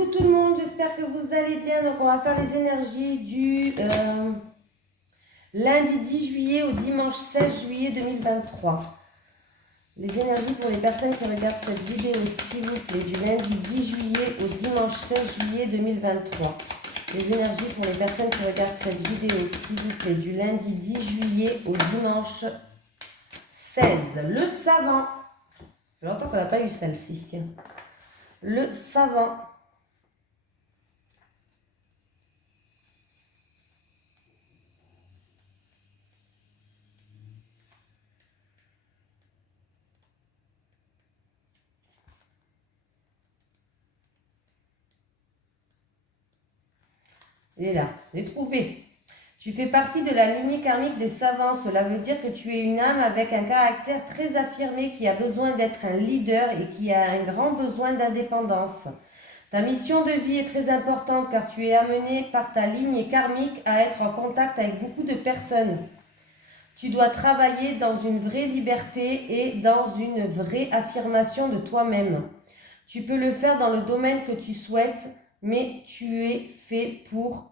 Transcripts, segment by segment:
Coucou tout le monde, j'espère que vous allez bien. Donc on va faire les énergies du lundi 10 juillet au dimanche 16 juillet 2023. Les énergies pour les personnes qui regardent cette vidéo, s'il vous plaît, du lundi 10 juillet au dimanche 16 juillet 2023. Les énergies pour les personnes qui regardent cette vidéo, s'il vous plaît, du lundi 10 juillet au dimanche 16. Le savant. Ça fait longtemps qu'on n'a pas eu celle-ci, tiens. Le savant. Il est là, je l'ai trouvé. Tu fais partie de la lignée karmique des savants. Cela veut dire que tu es une âme avec un caractère très affirmé qui a besoin d'être un leader et qui a un grand besoin d'indépendance. Ta mission de vie est très importante car tu es amené par ta lignée karmique à être en contact avec beaucoup de personnes. Tu dois travailler dans une vraie liberté et dans une vraie affirmation de toi-même. Tu peux le faire dans le domaine que tu souhaites, mais tu es fait pour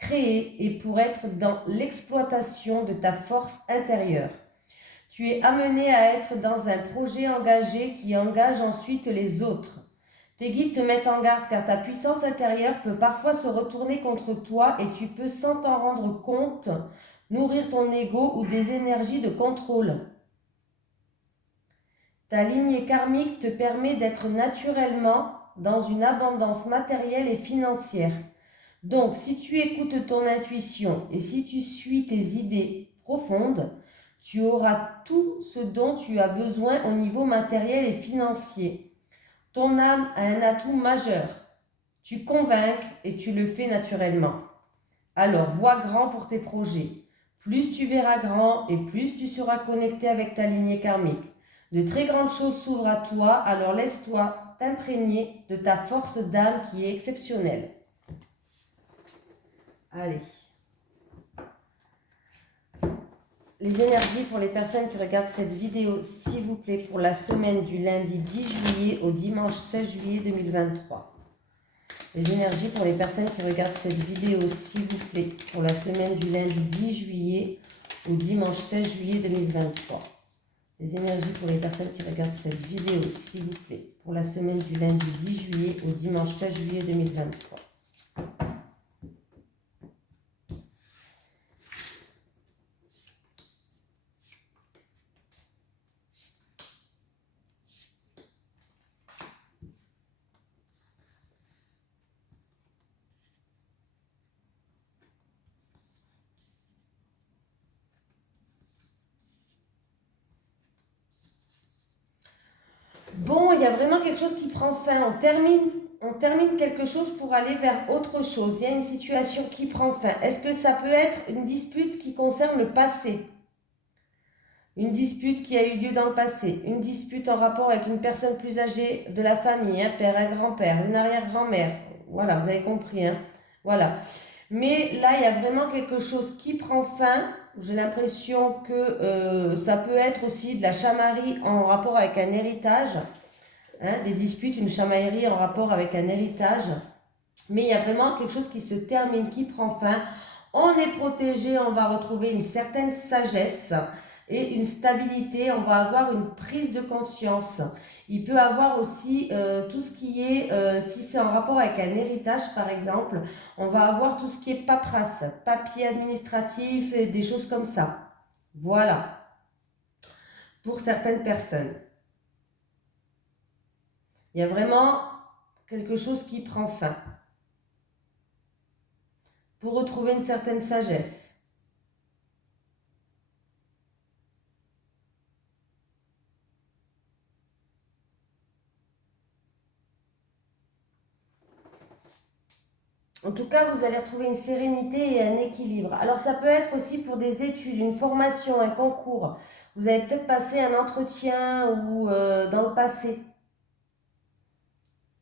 créer et pour être dans l'exploitation de ta force intérieure. Tu es amené à être dans un projet engagé qui engage ensuite les autres. Tes guides te mettent en garde car ta puissance intérieure peut parfois se retourner contre toi et tu peux, sans t'en rendre compte, nourrir ton ego ou des énergies de contrôle. Ta lignée karmique te permet d'être naturellement dans une abondance matérielle et financière. Donc, si tu écoutes ton intuition et si tu suis tes idées profondes, tu auras tout ce dont tu as besoin au niveau matériel et financier. Ton âme a un atout majeur. Tu convaincs et tu le fais naturellement. Alors, vois grand pour tes projets. Plus tu verras grand et plus tu seras connecté avec ta lignée karmique. De très grandes choses s'ouvrent à toi, alors laisse-toi t'imprégner de ta force d'âme qui est exceptionnelle. Allez. Les énergies pour les personnes qui regardent cette vidéo, s'il vous plaît, pour la semaine du lundi 10 juillet au dimanche 16 juillet 2023. Les énergies pour les personnes qui regardent cette vidéo, s'il vous plaît, pour la semaine du lundi 10 juillet au dimanche 16 juillet 2023. Les énergies pour les personnes qui regardent cette vidéo, s'il vous plaît, pour la semaine du lundi 10 juillet au dimanche 16 juillet 2023. Bon, il y a vraiment quelque chose qui prend fin. On termine quelque chose pour aller vers autre chose. Il y a une situation qui prend fin. Est-ce que ça peut être une dispute qui concerne le passé? Une dispute qui a eu lieu dans le passé. Une dispute en rapport avec une personne plus âgée de la famille, un père, un grand-père, une arrière-grand-mère. Voilà, vous avez compris. Hein? Voilà. Mais là, il y a vraiment quelque chose qui prend fin. J'ai l'impression que ça peut être aussi de la chamaillerie en rapport avec un héritage. Hein, des disputes, une chamaillerie en rapport avec un héritage. Mais il y a vraiment quelque chose qui se termine, qui prend fin. On est protégé, on va retrouver une certaine sagesse et une stabilité. On va avoir une prise de conscience. Il peut avoir aussi tout ce qui est, si c'est en rapport avec un héritage par exemple, on va avoir tout ce qui est paperasse, papier administratif et des choses comme ça. Voilà, pour certaines personnes. Il y a vraiment quelque chose qui prend fin. Pour retrouver une certaine sagesse. En tout cas, vous allez retrouver une sérénité et un équilibre. Alors, ça peut être aussi pour des études, une formation, un concours. Vous avez peut-être passé un entretien ou dans le passé.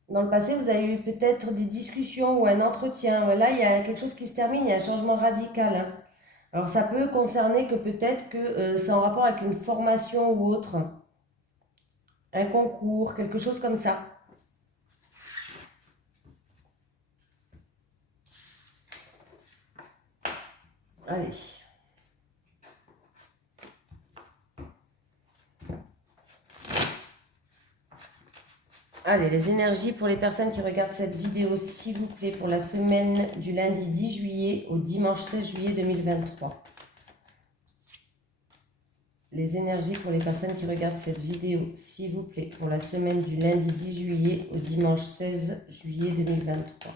Dans le passé, vous avez eu peut-être des discussions ou un entretien. Là, il y a quelque chose qui se termine, il y a un changement radical. Hein. Alors, ça peut concerner que peut-être que c'est en rapport avec une formation ou autre. Un concours, quelque chose comme ça. Allez. Allez, les énergies pour les personnes qui regardent cette vidéo, s'il vous plaît, pour la semaine du lundi 10 juillet au dimanche 16 juillet 2023. Les énergies pour les personnes qui regardent cette vidéo, s'il vous plaît, pour la semaine du lundi 10 juillet au dimanche 16 juillet 2023.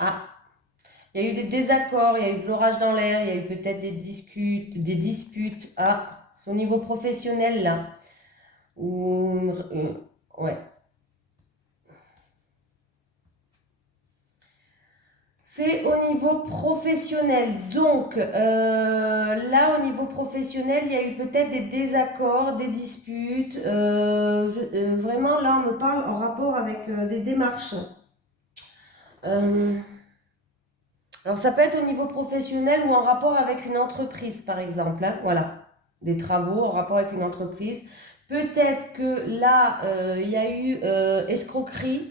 Ah, il y a eu des désaccords, il y a eu de l'orage dans l'air, il y a eu peut-être des disputes. Ah, c'est au niveau professionnel là. Ou, ouais. C'est au niveau professionnel. Donc, là, au niveau professionnel, il y a eu peut-être des désaccords, des disputes. Vraiment, là, on me parle en rapport avec des démarches. Alors, ça peut être au niveau professionnel ou en rapport avec une entreprise, par exemple. Hein, voilà, des travaux en rapport avec une entreprise. Peut-être que là, il y a eu escroquerie,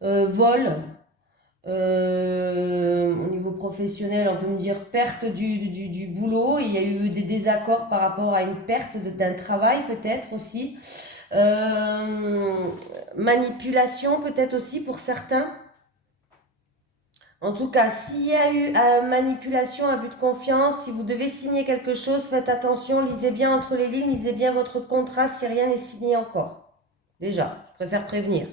vol. Au niveau professionnel, on peut me dire perte du boulot. Il y a eu des désaccords par rapport à une perte d'un travail, peut-être aussi. Manipulation, peut-être aussi pour certains. En tout cas, s'il y a eu manipulation, abus de confiance, si vous devez signer quelque chose, faites attention, lisez bien entre les lignes, lisez bien votre contrat si rien n'est signé encore. Déjà, je préfère prévenir.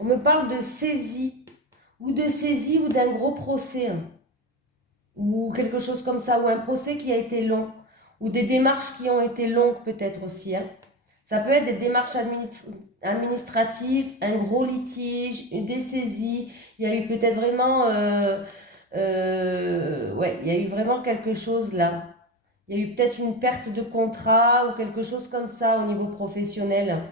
On me parle de saisie, ou d'un gros procès, hein, ou quelque chose comme ça, ou un procès qui a été long, ou des démarches qui ont été longues peut-être aussi. Hein. Ça peut être des démarches administratives, un gros litige, des saisies. Il y a eu peut-être vraiment, ouais, il y a eu vraiment quelque chose là. Il y a eu peut-être une perte de contrat ou quelque chose comme ça au niveau professionnel.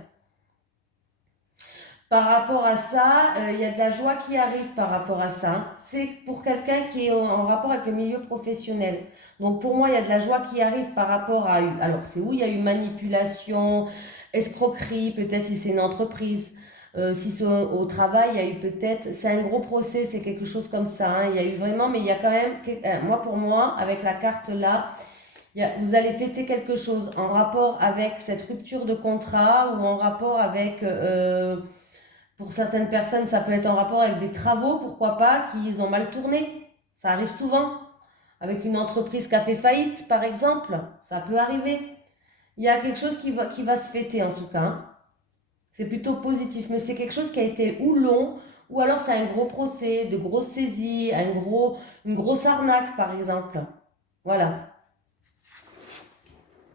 Par rapport à ça, il y a de la joie qui arrive par rapport à ça. C'est pour quelqu'un qui est en rapport avec le milieu professionnel. Donc pour moi, il y a de la joie qui arrive par rapport à... Alors c'est où il y a eu manipulation, escroquerie, peut-être si c'est une entreprise. Si c'est au travail, il y a eu peut-être... C'est un gros procès, c'est quelque chose comme ça. Hein. Il y a eu vraiment, mais il y a quand même... Moi, pour moi, avec la carte là, vous allez fêter quelque chose en rapport avec cette rupture de contrat ou en rapport avec... pour certaines personnes, ça peut être en rapport avec des travaux, pourquoi pas, qui ont mal tourné. Ça arrive souvent. Avec une entreprise qui a fait faillite, par exemple, ça peut arriver. Il y a quelque chose qui va se fêter, en tout cas. Hein. C'est plutôt positif, mais c'est quelque chose qui a été ou long, ou alors c'est un gros procès, de grosses saisies, une grosse arnaque, par exemple. Voilà.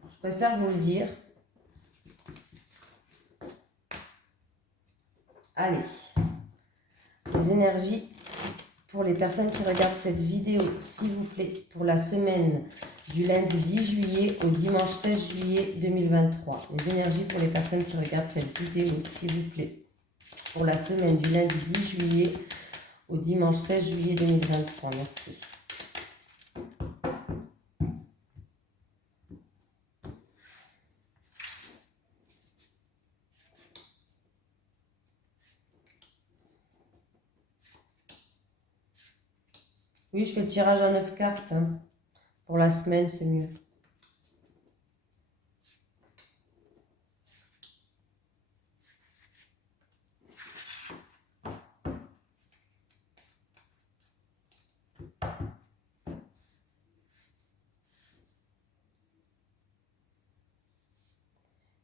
Je préfère vous le dire. Allez. Les énergies pour les personnes qui regardent cette vidéo, s'il vous plaît, pour la semaine du lundi 10 juillet au dimanche 16 juillet 2023. Les énergies pour les personnes qui regardent cette vidéo, s'il vous plaît, pour la semaine du lundi 10 juillet au dimanche 16 juillet 2023. Merci. Oui, je fais le tirage à 9 cartes. Hein. Pour la semaine, c'est mieux.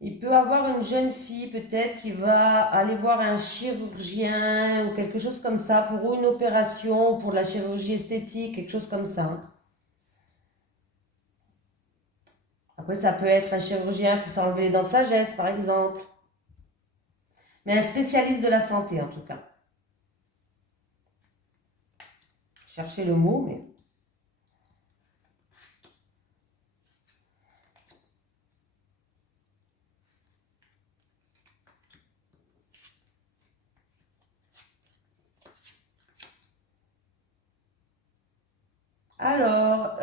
Il peut avoir une jeune fille peut-être qui va aller voir un chirurgien ou quelque chose comme ça pour une opération ou pour de la chirurgie esthétique, quelque chose comme ça. Hein. Après, ça peut être un chirurgien pour s'enlever les dents de sagesse, par exemple. Mais un spécialiste de la santé, en tout cas. Cherchez le mot, mais... Alors,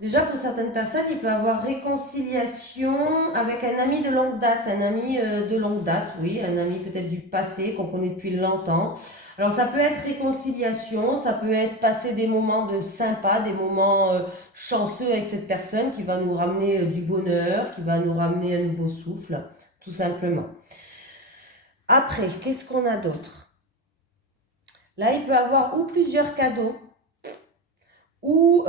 déjà pour certaines personnes, il peut y avoir réconciliation avec un ami de longue date, un ami de longue date, oui, un ami peut-être du passé qu'on connaît depuis longtemps. Alors ça peut être réconciliation, ça peut être passer des moments de sympa, des moments chanceux avec cette personne qui va nous ramener du bonheur, qui va nous ramener un nouveau souffle, tout simplement. Après, qu'est-ce qu'on a d'autre? Là, il peut y avoir ou plusieurs cadeaux, ou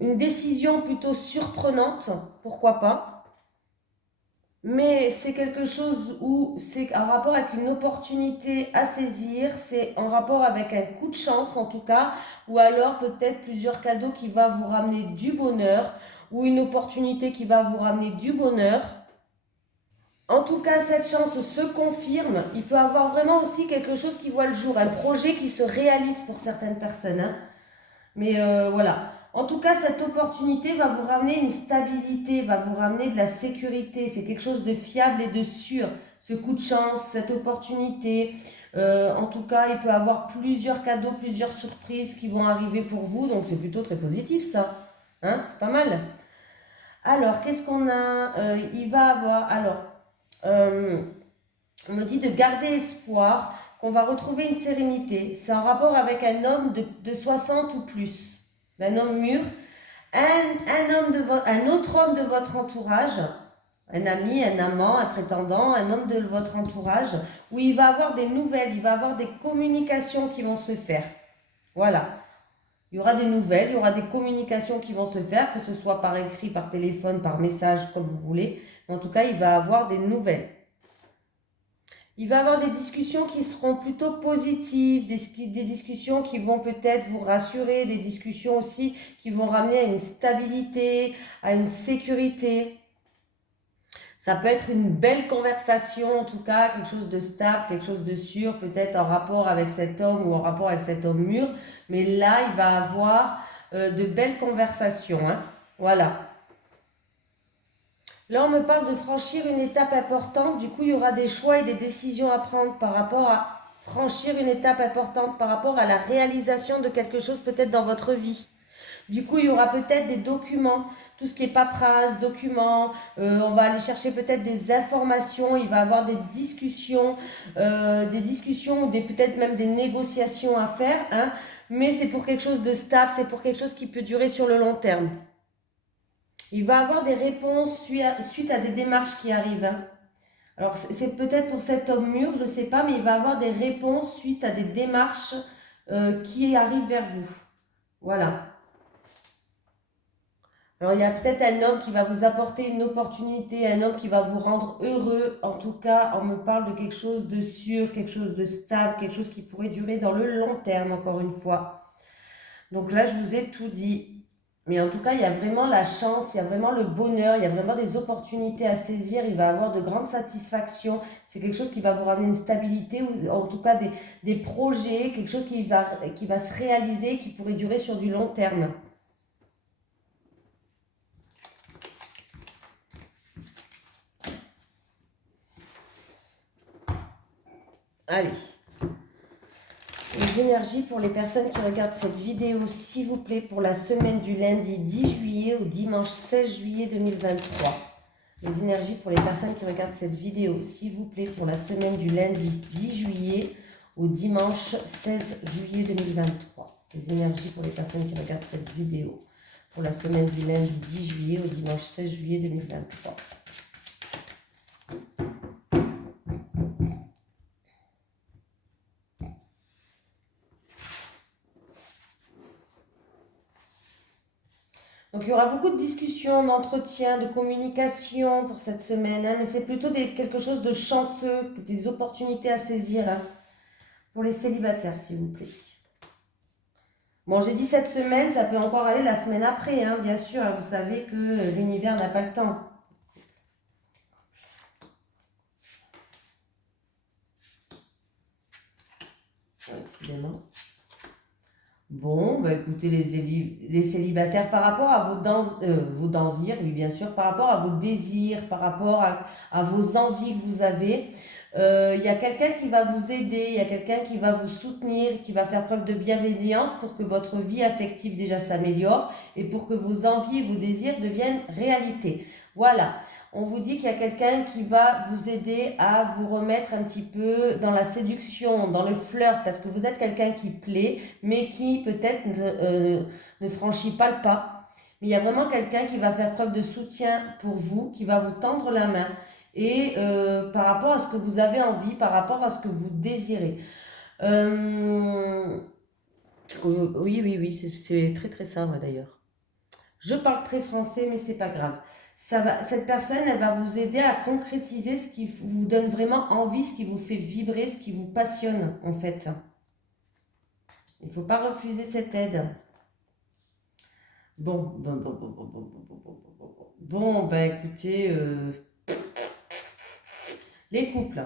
une décision plutôt surprenante, pourquoi pas. Mais c'est quelque chose où c'est en rapport avec une opportunité à saisir, c'est en rapport avec un coup de chance en tout cas, ou alors peut-être plusieurs cadeaux qui va vous ramener du bonheur, ou une opportunité qui va vous ramener du bonheur. En tout cas, cette chance se confirme. Il peut y avoir vraiment aussi quelque chose qui voit le jour, un projet qui se réalise pour certaines personnes, hein. Mais voilà. En tout cas, cette opportunité va vous ramener une stabilité, va vous ramener de la sécurité. C'est quelque chose de fiable et de sûr. Ce coup de chance, cette opportunité. En tout cas, il peut y avoir plusieurs cadeaux, plusieurs surprises qui vont arriver pour vous. Donc, c'est plutôt très positif, ça. Hein, c'est pas mal. Alors, qu'est-ce qu'on a il va avoir... Alors, on me dit de garder espoir, qu'on va retrouver une sérénité. C'est en rapport avec un homme de 60 ou plus, un homme mûr, un autre homme de votre entourage, un ami, un amant, un prétendant, un homme de votre entourage, où il va avoir des nouvelles, il va avoir des communications qui vont se faire. Voilà. Il y aura des nouvelles, il y aura des communications qui vont se faire, que ce soit par écrit, par téléphone, par message, comme vous voulez. Mais en tout cas, il va avoir des nouvelles. Il va y avoir des discussions qui seront plutôt positives, des discussions qui vont peut-être vous rassurer, des discussions aussi qui vont ramener à une stabilité, à une sécurité. Ça peut être une belle conversation, en tout cas, quelque chose de stable, quelque chose de sûr, peut-être en rapport avec cet homme ou en rapport avec cet homme mûr. Mais là, il va avoir de belles conversations, hein. Voilà. Là, on me parle de franchir une étape importante. Du coup, il y aura des choix et des décisions à prendre par rapport à franchir une étape importante, par rapport à la réalisation de quelque chose peut-être dans votre vie. Du coup, il y aura peut-être des documents, tout ce qui est paperasse, documents. On va aller chercher peut-être des informations. Il va y avoir des discussions ou peut-être même des négociations à faire, hein. Mais c'est pour quelque chose de stable, c'est pour quelque chose qui peut durer sur le long terme. Il va avoir des réponses suite à des démarches qui arrivent, hein. Alors, c'est peut-être pour cet homme mûr, je ne sais pas, mais il va avoir des réponses suite à des démarches qui arrivent vers vous. Voilà. Alors, il y a peut-être un homme qui va vous apporter une opportunité, un homme qui va vous rendre heureux. En tout cas, on me parle de quelque chose de sûr, quelque chose de stable, quelque chose qui pourrait durer dans le long terme, encore une fois. Donc là, je vous ai tout dit. Mais en tout cas, il y a vraiment la chance, il y a vraiment le bonheur, il y a vraiment des opportunités à saisir. Il va avoir de grandes satisfactions. C'est quelque chose qui va vous ramener une stabilité, ou en tout cas des projets, quelque chose qui va se réaliser, qui pourrait durer sur du long terme. Allez. Les énergies pour les personnes qui regardent cette vidéo, s'il vous plaît, pour la semaine du lundi 10 juillet au dimanche 16 juillet 2023. Les énergies pour les personnes qui regardent cette vidéo, s'il vous plaît, pour la semaine du lundi 10 juillet au dimanche 16 juillet 2023. Les énergies pour les personnes qui regardent cette vidéo, pour la semaine du lundi 10 juillet au dimanche 16 juillet 2023. Donc il y aura beaucoup de discussions, d'entretiens, de communication pour cette semaine, hein, mais c'est plutôt quelque chose de chanceux, des opportunités à saisir, hein, pour les célibataires, s'il vous plaît. Bon, j'ai dit cette semaine, ça peut encore aller la semaine après, hein, bien sûr, hein, vous savez que l'univers n'a pas le temps. Décidément. Bon, bah écoutez, les célibataires, par rapport à vos désirs, oui bien sûr, par rapport à vos désirs, par rapport à vos envies que vous avez, Il y a quelqu'un qui va vous aider, il y a quelqu'un qui va vous soutenir, qui va faire preuve de bienveillance pour que votre vie affective déjà s'améliore et pour que vos envies et vos désirs deviennent réalité. Voilà. On vous dit qu'il y a quelqu'un qui va vous aider à vous remettre un petit peu dans la séduction, dans le flirt, parce que vous êtes quelqu'un qui plaît, mais qui peut-être ne franchit pas le pas. Mais il y a vraiment quelqu'un qui va faire preuve de soutien pour vous, qui va vous tendre la main, et par rapport à ce que vous avez envie, par rapport à ce que vous désirez. Oui, oui, oui, c'est très très ça, ouais, d'ailleurs. Je parle très français, mais c'est pas grave. Cette personne, elle va vous aider à concrétiser ce qui vous donne vraiment envie, ce qui vous fait vibrer, ce qui vous passionne, en fait. Il ne faut pas refuser cette aide. Bon, ben écoutez, les couples.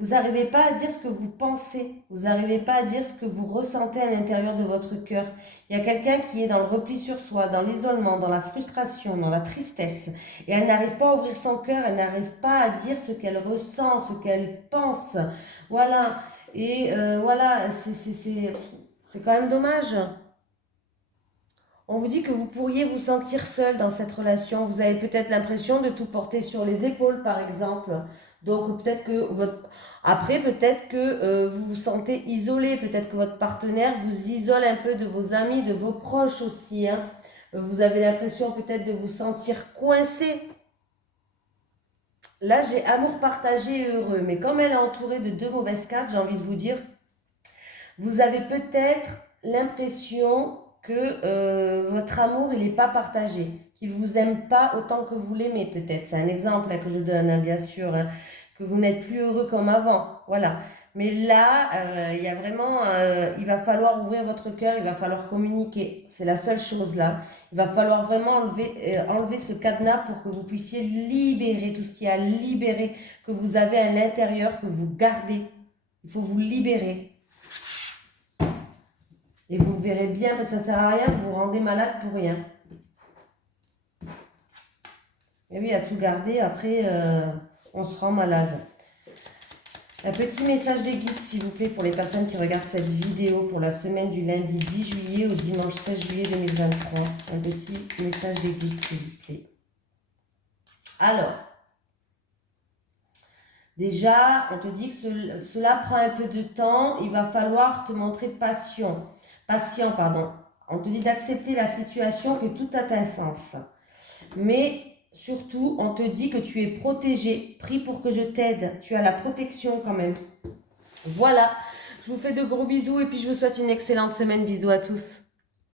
Vous n'arrivez pas à dire ce que vous pensez, vous n'arrivez pas à dire ce que vous ressentez à l'intérieur de votre cœur. Il y a quelqu'un qui est dans le repli sur soi, dans l'isolement, dans la frustration, dans la tristesse. Et elle n'arrive pas à ouvrir son cœur, elle n'arrive pas à dire ce qu'elle ressent, ce qu'elle pense. Voilà. Et voilà, c'est quand même dommage. On vous dit que vous pourriez vous sentir seul dans cette relation. Vous avez peut-être l'impression de tout porter sur les épaules, par exemple. Donc peut-être que après, peut-être que vous vous sentez isolé. Peut-être que votre partenaire vous isole un peu de vos amis, de vos proches aussi, hein. Vous avez l'impression peut-être de vous sentir coincé. Là, j'ai amour partagé et heureux. Mais comme elle est entourée de 2 mauvaises cartes, j'ai envie de vous dire, vous avez peut-être l'impression que votre amour, il n'est pas partagé, qu'il ne vous aime pas autant que vous l'aimez peut-être. C'est un exemple là, que je donne, hein, bien sûr, hein, que vous n'êtes plus heureux comme avant. Voilà. Mais là, il y a vraiment, il va falloir ouvrir votre cœur, il va falloir communiquer. C'est la seule chose là. Il va falloir vraiment enlever ce cadenas pour que vous puissiez libérer tout ce qu'il y a à libérer, que vous avez à l'intérieur, que vous gardez. Il faut vous libérer. Et vous verrez bien, parce que ça ne sert à rien, vous vous rendez malade pour rien. Et oui, à tout garder, après, on se rend malade. Un petit message des guides, s'il vous plaît, pour les personnes qui regardent cette vidéo pour la semaine du lundi 10 juillet au dimanche 16 juillet 2023. Un petit message des guides, s'il vous plaît. Alors, déjà, on te dit que cela prend un peu de temps. Il va falloir te montrer patient. On te dit d'accepter la situation, que tout a un sens. Mais surtout, on te dit que tu es protégé. Prie pour que je t'aide. Tu as la protection quand même. Voilà. Je vous fais de gros bisous et puis je vous souhaite une excellente semaine. Bisous à tous.